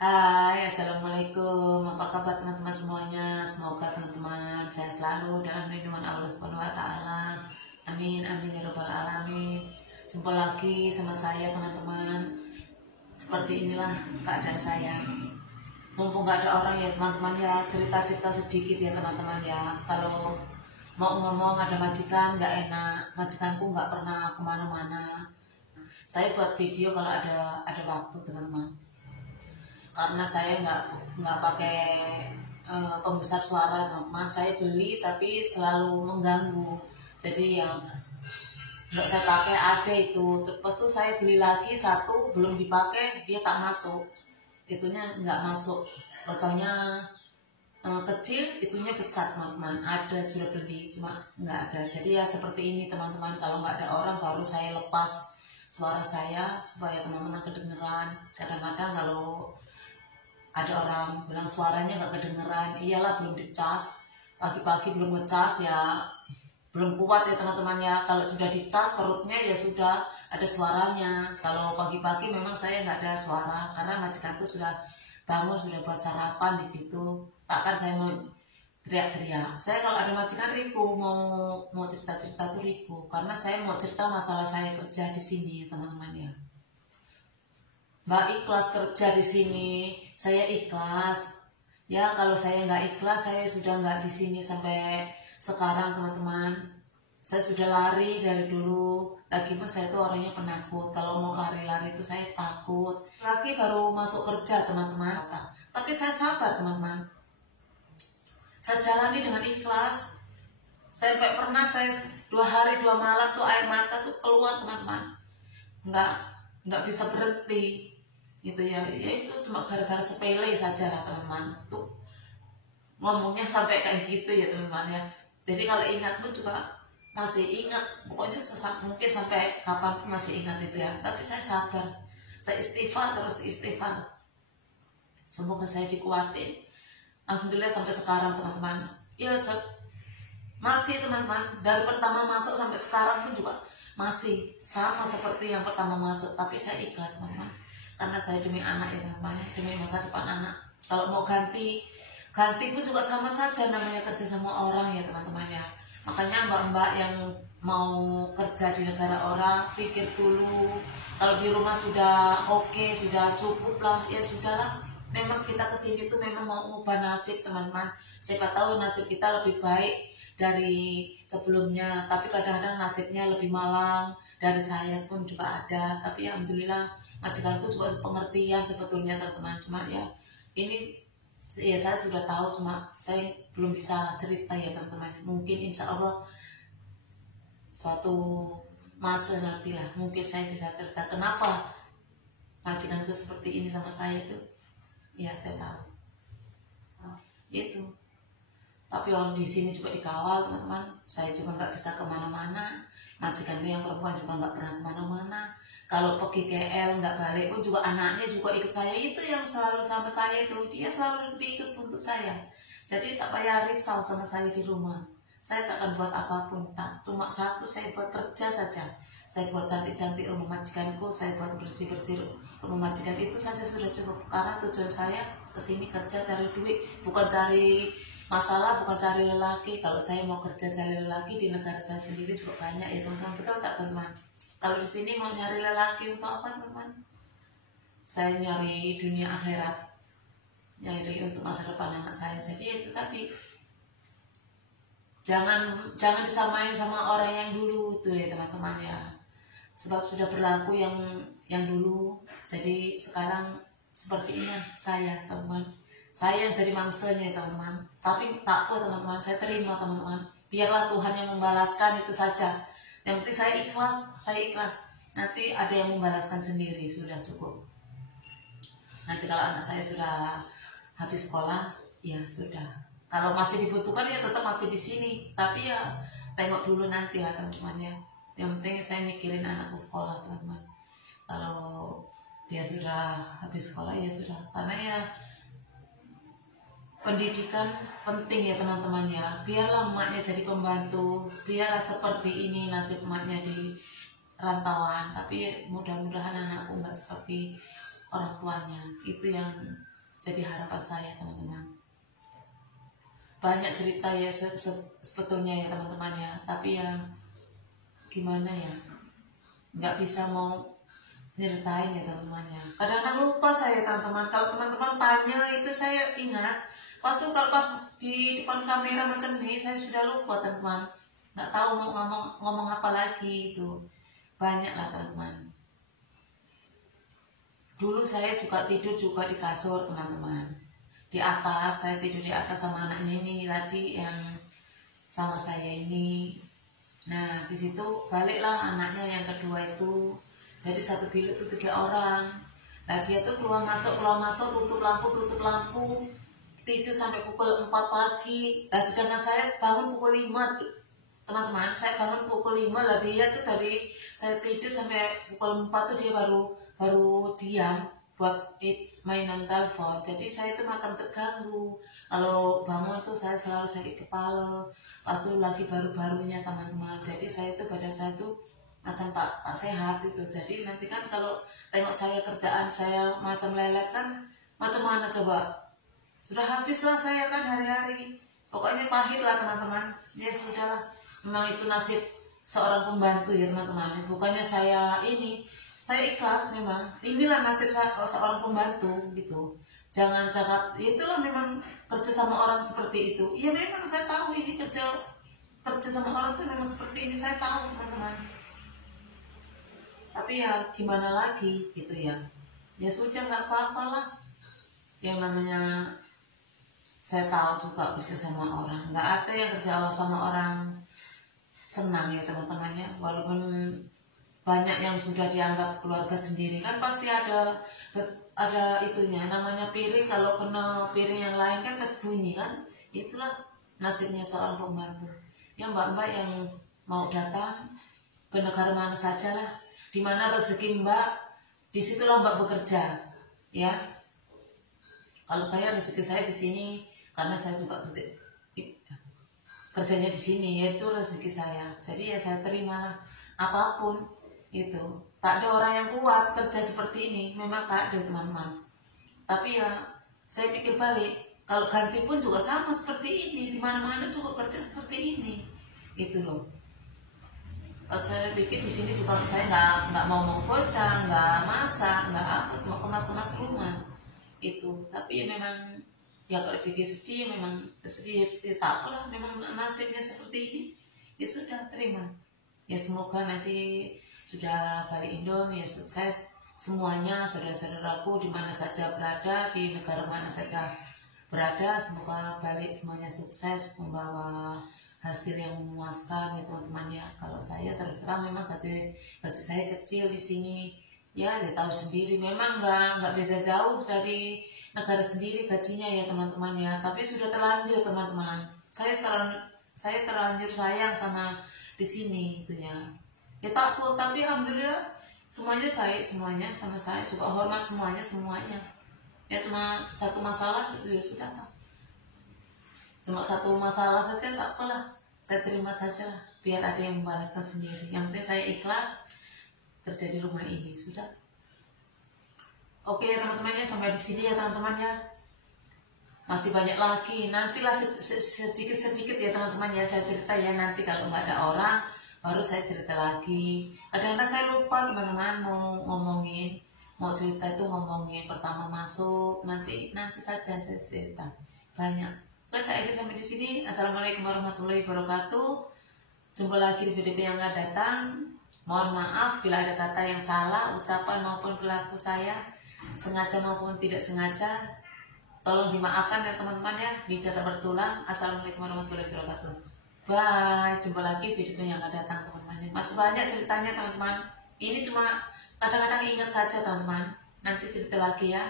Hai, Assalamualaikum. Apa kabar teman-teman semuanya? Semoga teman-teman sehat selalu dalam lindungan Allah Subhanahu wa Ta'ala. Amin, amin ya Rabbal 'Alamin. Jumpa lagi sama saya, teman-teman. Seperti inilah keadaan saya. Mumpung gak ada orang ya, teman-teman ya, cerita-cerita sedikit ya, teman-teman ya. Kalau mau ngomong ada majikan nggak enak, majikanku nggak pernah kemana-mana. Saya buat video kalau ada waktu, teman-teman, karena saya nggak pakai pembesar suara, teman-teman. Saya beli tapi selalu mengganggu, jadi yang nggak saya pakai ada itu. Terus tuh saya beli lagi satu, belum dipakai dia tak masuk, itunya nggak masuk, lubangnya kecil, itunya besar, teman-teman. Ada sudah beli cuma nggak ada. Jadi ya seperti ini, teman-teman. Kalau nggak ada orang baru saya lepas suara saya supaya teman-teman kedengeran. Kadang-kadang kalau ada orang bilang suaranya nggak kedengeran, iyalah belum dicas, pagi-pagi belum ngecas ya, belum kuat ya, teman-teman ya. Kalau sudah dicas perutnya ya sudah ada suaranya. Kalau pagi-pagi memang saya nggak ada suara karena majikanku sudah bangun, sudah buat sarapan di situ. Takkan saya mau teriak-teriak. Saya kalau ada majikan riku, mau cerita-cerita tuh riku, karena saya mau cerita masalah saya kerja di sini, teman-teman ya. Mbak ikhlas kerja di sini, saya ikhlas. Ya kalau saya nggak ikhlas, saya sudah nggak di sini sampai sekarang, teman-teman. Saya sudah lari dari dulu. Lagi pun saya tuh orangnya penakut. Kalau mau lari-lari itu saya takut. Lagi baru masuk kerja, teman-teman. Tapi saya sabar, teman-teman. Saya jalani dengan ikhlas. Sampai pernah saya 2 hari 2 malam tuh air mata tuh keluar, teman-teman. Nggak bisa berhenti gitu ya. Ya itu cuma gara-gara sepele saja lah, teman-teman. Tuh ngomongnya sampai kayak gitu ya, teman-teman ya. Jadi kalau ingat pun juga masih ingat, pokoknya mungkin sampai kapan pun masih ingat itu ya. Tapi saya sabar, saya istighfar, terus istighfar. Semoga saya dikuatin. Alhamdulillah sampai sekarang, teman-teman. Ya masih, teman-teman, dari pertama masuk sampai sekarang pun juga masih sama seperti yang pertama masuk. Tapi saya ikhlas, teman-teman, karena saya demi anak ya, teman-teman, demi masa depan anak. Kalau mau ganti pun juga sama saja, namanya kerja sama orang ya, teman-teman ya. Makanya mbak-mbak yang mau kerja di negara orang, pikir dulu. Kalau di rumah sudah oke, sudah cukup lah, ya sudahlah. Memang kita kesini tuh memang mau mengubah nasib, teman-teman. Siapa tahu nasib kita lebih baik dari sebelumnya, tapi kadang-kadang nasibnya lebih malang. Dari saya pun juga ada, tapi alhamdulillah majikanku juga pengertian sebetulnya, teman-teman. Cuma ya ini ya saya sudah tahu, cuma saya belum bisa cerita ya, teman-teman. Mungkin insya Allah suatu masa nanti lah mungkin saya bisa cerita kenapa majikanku seperti ini sama saya itu. Ya saya tahu itu. Tapi orang di sini juga dikawal, teman-teman. Saya juga nggak bisa kemana-mana. Majikanku yang perempuan juga nggak pernah kemana-mana. Kalau pergi KL nggak balik pun juga anaknya juga ikut saya. Itu yang selalu sama saya itu. Dia selalu diikut untuk saya. Jadi tak payah risau sama saya di rumah. Saya tak akan buat apapun. Tak, cuma satu, saya buat kerja saja. Saya buat cantik-cantik rumah majikanku. Saya buat bersih-bersih rumah majikan. Itu saja sudah cukup. Karena tujuan saya kesini kerja cari duit, bukan cari masalah, bukan cari lelaki. Kalau saya mau kerja cari lelaki di negara saya sendiri juga banyak ya, teman-teman. Betul tak, teman-teman? Kalau di sini mau nyari lelaki untuk apa, teman-teman? Saya nyari dunia akhirat, nyari untuk masa depan anak saya. Jadi itu tadi, jangan disamain sama orang yang dulu tuh ya, teman-teman ya. Sebab sudah berlaku yang dulu. Jadi sekarang seperti ini saya, teman-teman. Saya yang jadi mangsanya, teman-teman. Tapi takut, teman-teman. Saya terima, teman-teman. Biarlah Tuhan yang membalaskan, itu saja. Yang penting saya ikhlas. Nanti ada yang membalaskan sendiri, sudah cukup. Nanti kalau anak saya sudah habis sekolah, ya sudah. Kalau masih dibutuhkan ya tetap masih di sini. Tapi ya tengok dulu nanti lah, teman-teman ya. Yang penting saya mikirin anakku sekolah, teman-teman. Kalau dia sudah habis sekolah ya sudah. Karena ya pendidikan penting ya, teman-teman ya. Biarlah emaknya jadi pembantu, biarlah seperti ini nasib emaknya di rantauan. Tapi mudah-mudahan anakku nggak seperti orang tuanya. Itu yang jadi harapan saya teman-teman. Banyak cerita ya sebetulnya ya teman-teman ya, tapi ya gimana ya, nggak bisa mau nyeritain ya teman-teman ya. Kadang-kadang lupa saya teman-teman. Kalau teman-teman tanya itu saya ingat. Kalau pas di depan kamera macam ini saya sudah lupa teman-teman. Nggak tahu mau ngomong apa lagi itu. Banyak lah teman-teman. Dulu saya juga tidur juga di kasur teman-teman. Di atas, saya tidur di atas sama anaknya ini tadi yang sama saya ini. Nah di situ baliklah anaknya yang kedua itu. Jadi satu bilik itu 3 orang. Nah dia tuh keluar masuk, tutup lampu, tidur sampai pukul 4 pagi. Nah sedangkan saya bangun pukul 5 teman-teman. Saya bangun pukul 5 lah, dia tuh dari saya tidur sampai pukul 4 tuh dia baru diam buat mainan telepon. Jadi saya tuh macam terganggu. Kalau bangun tuh saya selalu sakit kepala. Pas itu lagi baru-barunya teman-teman. Jadi saya tuh badan saya tuh macam tak sehat itu. Jadi nanti kan kalau tengok saya kerjaan saya macam lelet kan macam mana coba. Sudah habis lah saya kan hari-hari. Pokoknya pahit lah teman-teman. Ya sudahlah. Memang itu nasib seorang pembantu ya teman-teman. Bukannya saya ikhlas memang. Inilah nasib seorang pembantu gitu. Jangan cakap itulah memang kerja sama orang seperti itu. Ya memang saya tahu ini kerja sama orang itu memang seperti ini, saya tahu teman-teman. Tapi ya gimana lagi gitu ya. Ya sudah nggak apa-apa lah. Yang namanya saya tahu suka kerja sama orang. Nggak ada yang kerja sama orang senang ya teman-teman ya. Walaupun banyak yang sudah dianggap keluarga sendiri kan pasti ada itunya. Namanya piring, kalau kena piring yang lain kan pasti bunyi kan. Itulah nasibnya seorang pembantu. Ya mbak-mbak yang mau datang ke negara mana saja lah, di mana rezeki mbak, disitulah mbak bekerja ya. Kalau saya rezeki saya di sini karena saya juga kerjanya di sini, yaitu rezeki saya. Jadi ya saya terimalah apapun itu. Tak ada orang yang kuat kerja seperti ini, memang tak ada teman-teman. Tapi ya saya pikir balik, kalau ganti pun juga sama seperti ini, di mana-mana juga kerja seperti ini, itu loh. Saya pikir di sini juga saya nggak mau bocah, nggak masak, nggak apa, cuma kemas-kemas rumah itu. Tapi ya memang ya kalau pikir sedih, memang sedih, ya tak apalah, memang nasibnya seperti ini. Ya sudah terima. Ya semoga nanti sudah balik Indo ya sukses semuanya, saudara-saudaraku di mana saja berada, di negara mana saja berada, semoga balik semuanya sukses, membawa hasil yang memuaskan ya teman-teman ya. Kalau saya terus terang memang gaji saya kecil di sini ya, dia tahu sendiri memang nggak bisa jauh dari negara sendiri gajinya ya teman-teman ya. Tapi sudah terlanjur teman-teman, saya terlanjur sayang sama di sini gitu ya. Ya takut, tapi alhamdulillah semuanya baik, semuanya sama saya juga hormat semuanya. Ya cuma satu masalah ya sudah tak. Cuma satu masalah saja tak apalah, saya terima saja lah, biar ada yang membalaskan sendiri. Yang penting saya ikhlas kerja di rumah ini sudah. Oke teman-teman ya, sampai di sini ya teman-teman ya. Masih banyak lagi, nantilah sedikit ya teman-teman ya saya cerita ya. Nanti kalau nggak ada orang baru saya cerita lagi. Kadang-kadang saya lupa teman-teman mau cerita itu ngomongin pertama masuk, nanti saja saya cerita banyak. Oke, saya akhiri sampai di sini. Assalamualaikum warahmatullahi wabarakatuh. Jumpa lagi di video yang akan datang. Mohon maaf bila ada kata yang salah, ucapan maupun perilaku saya, sengaja maupun tidak sengaja. Tolong dimaafkan ya teman-teman ya. Lidah tak bertulang. Assalamualaikum warahmatullahi wabarakatuh. Bye. Jumpa lagi di video yang akan datang teman-teman. Masih banyak ceritanya teman-teman. Ini cuma kadang-kadang ingat saja teman-teman. Nanti cerita lagi ya.